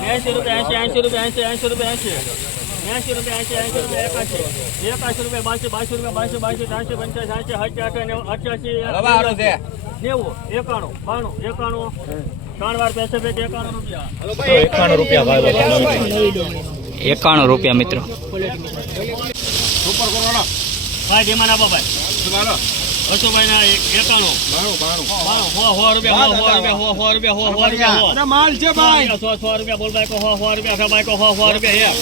80 રૂપિયા 80 રૂપિયા 80 રૂપિયા 80 રૂપિયા 81 રૂપિયા 82 રૂપિયા 83 ત્રણ વાર પૈસે પેટ 91 રૂપિયા 91 રૂપિયા મિત્રો. સુપર કોરોના ભાઈ ડિમાન્ડ આપો ભાઈ અશોકભાઈ ના 91 માલ છે ભાઈ 100 રૂપિયા બોલ ભાઈ કો 100 રૂપિયા ભાઈ કો 100 રૂપિયા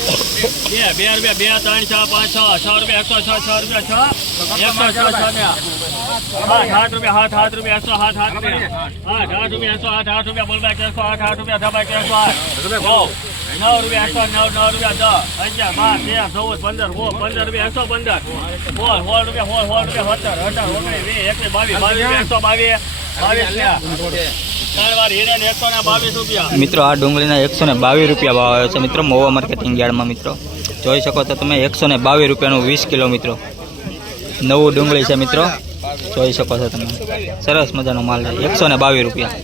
2 રૂપિયા 2 3 4 5 6 રૂપિયા 100 રૂપિયા 60 રૂપિયા 7 રૂપિયા 8 રૂપિયા 8 રૂપિયા 8 રૂપિયા બોલ ભાઈ 108 રૂપિયા ભાઈ 108 9 રૂપિયા 9 રૂપિયા 10 11 12 13 14 15 રૂપિયા 115 16 રૂપિયા 17 18 મિત્રો આ ડુંગળીના 122 રૂપિયા ભાવ આવ્યો છે મિત્રો મહુવા માર્કેટિંગ યાર્ડમાં. મિત્રો જોઈ શકો તો તમે 122 રૂપિયાનું 20 કિલો મિત્રો નવું ડુંગળી છે મિત્રો. જોઈ શકો છો તમે સરસ મજાનો માલ છે 122 રૂપિયા.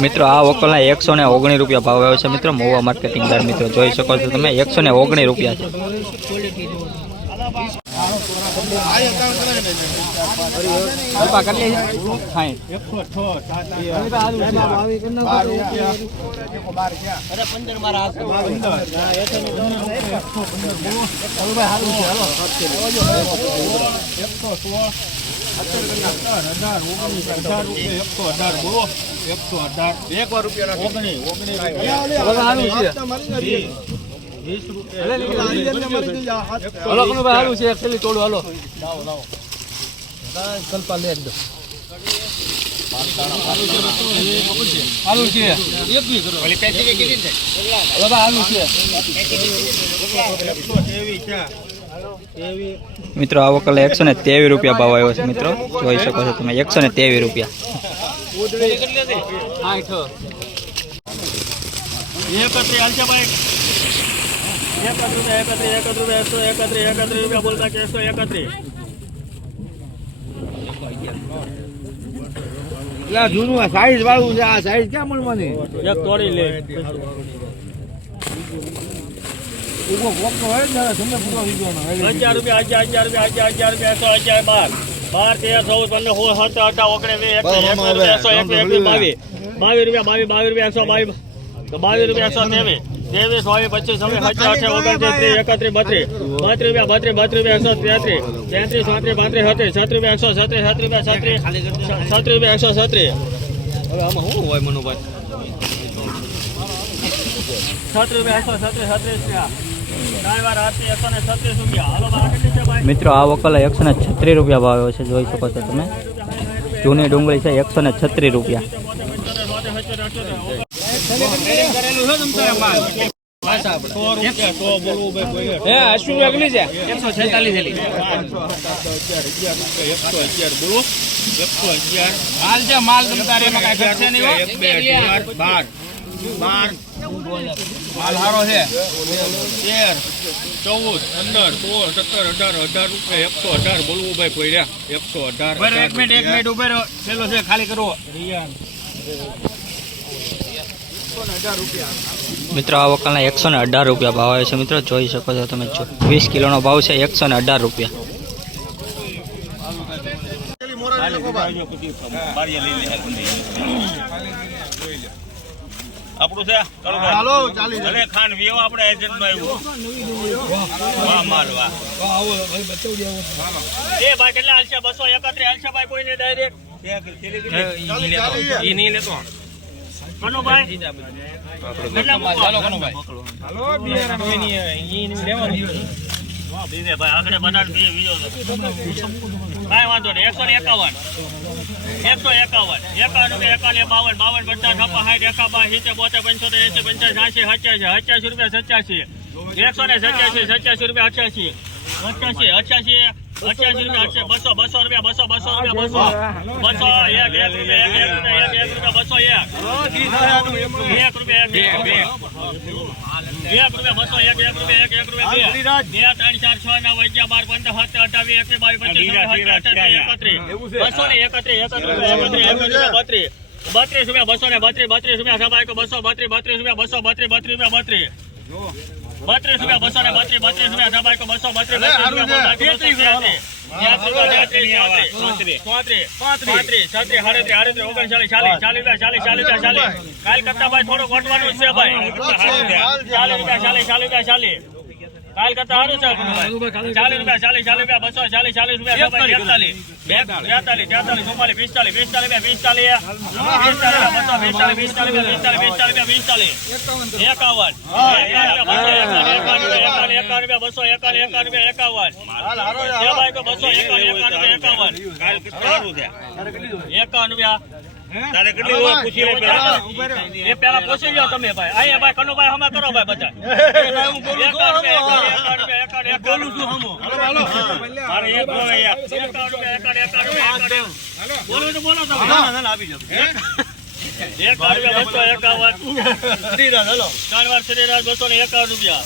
મિત્રો આ વકલના 119 રૂપિયા ભાવ આવ્યો છે મિત્રો મહુવા માર્કેટિંગ યાર્ડ. મિત્રો જોઈ શકો છો તમે 119 રૂપિયા છે. મિત્રો આ વકલ 123 રૂપિયા ભાવ આવ્યો છે મિત્રો. જોઈ શકો છો તમે 123 રૂપિયા. જૂનું સાઈઝ વાળું છે. આ સાઈઝ ક્યાં મળવાની? તોડી લે ₹11 રૂપિયા 12 13 14 15 16 17 18 19 20 22 રૂપિયા 123 23 રૂપિયા 25 રૂપિયા 137 હવે આમાં શું હોય મનુભાઈ 7 રૂપિયા 137 મિત્રો આ વકલ 136 રૂપિયા ભાવ આવ્યો છે. જોઈ શકો છો તમે જૂની ડુંગળી છે 136 રૂપિયા. માલ હારો છે 13 14 15 16 17 18 રૂપિયા 118 બોલવું ભાઈ કોઈ રહ્યા 118 એક મિનિટ ઉભે રહો પેલો છે ખાલી કરવો મિત્રો આ વકલના 118 રૂપિયા ભાવ આવે છે મિત્રો. જોઈ શકો છો તમે 20 કિલોનો ભાવ છે 118 રૂપિયા. આપણું છે ચાલો ચાલી અરે ખાન વેવ આપણે એજન્ટમાં આવ્યો વાહ માલ વાહ એ ભાઈ કેટલા હાલશે 231 હાલશે ભાઈ કોઈને ડાયરેક્ટ ઈ નહીં લેતો કનો ભાઈ કેટલા ચાલો કનો ભાઈ હાલો બિયારણ ઈ લેવાનું વાહ બીજે ભાઈ આગળ બનાડ બે વિડિયો કાઈ વાંધો નહીં 151 રૂપિયા 55 રૂપિયા 55 55 રૂપિયા 80 રૂપિયા 87 187 રૂપિયા 88 રૂપિયા 200 રૂપિયા 200 રૂપિયા કાલ કરતા ભાઈ થોડું ઘટવાનું છે ભાઈ 40 સારું છે 40 રૂપિયા 240 રૂપિયા 51 પેલા પૂછી લો તમે ભાઈ અહીંયા ભાઈ કનુભાઈ હમા કરો ભાઈ બધા બોલું છું હમો બોલો તો બોલો તમે આપી જાવ 251 રૂપિયા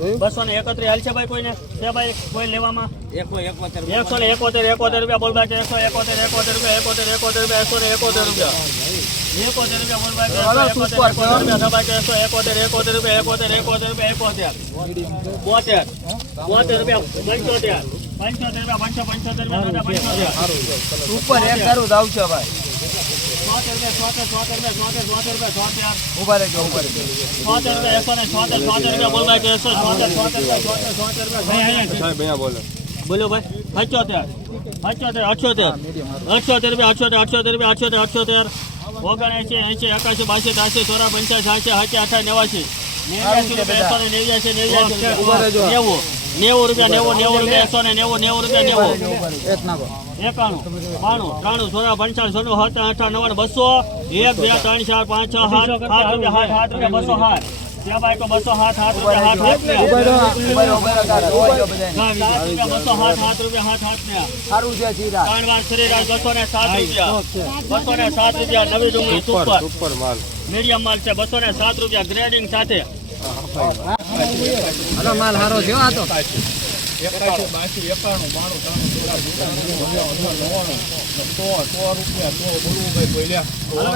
231 હાલ છે ભાઈ કોઈને છે ભાઈ કોઈ લેવામાં 171 રૂપિયા બોલ બાકી 171 રૂપિયા 171 રૂપિયા 171 બોલ બાકી 171 રૂપિયા 75 ઉપર એક કરું તો આવશે ભાઈ ઉભા રહેજો બોલો ભાઈ 78 રૂપિયા 79 81 82 89 એક નાખો 91 92 93 55 56 57 58 200 ત્યાં ભાઈ 207 રૂપિયા 7 સારું છે ચીરા 207 રૂપિયા નવી ડુંગળી સુપર મીડિયમ માલ છે 207 રૂપિયા ગ્રેડિંગ સાથે હાલો માલ સારો છે આ તો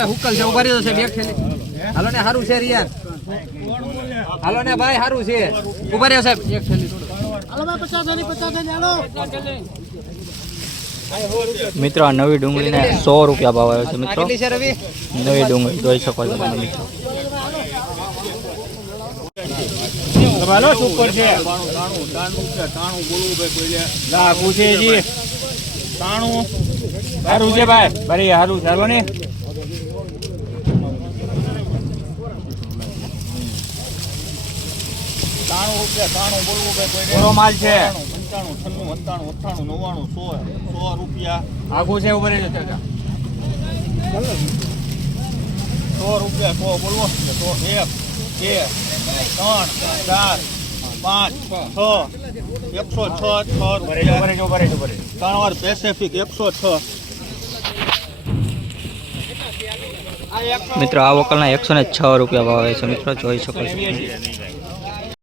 હુકલ છે ઉભા રહ્યો છે બે થેલી હાલો ને સારું છે રિયાન હાલો ને ભાઈ સારું છે ઉભા રહ્યો સાહેબ એક થેલી મિત્રો આ નવી ડુંગળીને 100 રૂપિયા ભાવ આવ્યો છે મિત્રો કેટલી છે રવિ નવી ડુંગળી જોઈ શકો છો તમે મિત્રો હાલો સુપર છે સારું છે ભાઈ બરી સારું ચાલો ને માલ છે 95 98 99 100 રૂપિયા આખું છે ઉપર 100 રૂપિયા 100 બોલવો 1 2 3 4 5 6 106 પેસિફિક 106 મિત્રો આ વકલના 106 રૂપિયા ભાવ આવે છે મિત્રો જોઈ શકો છો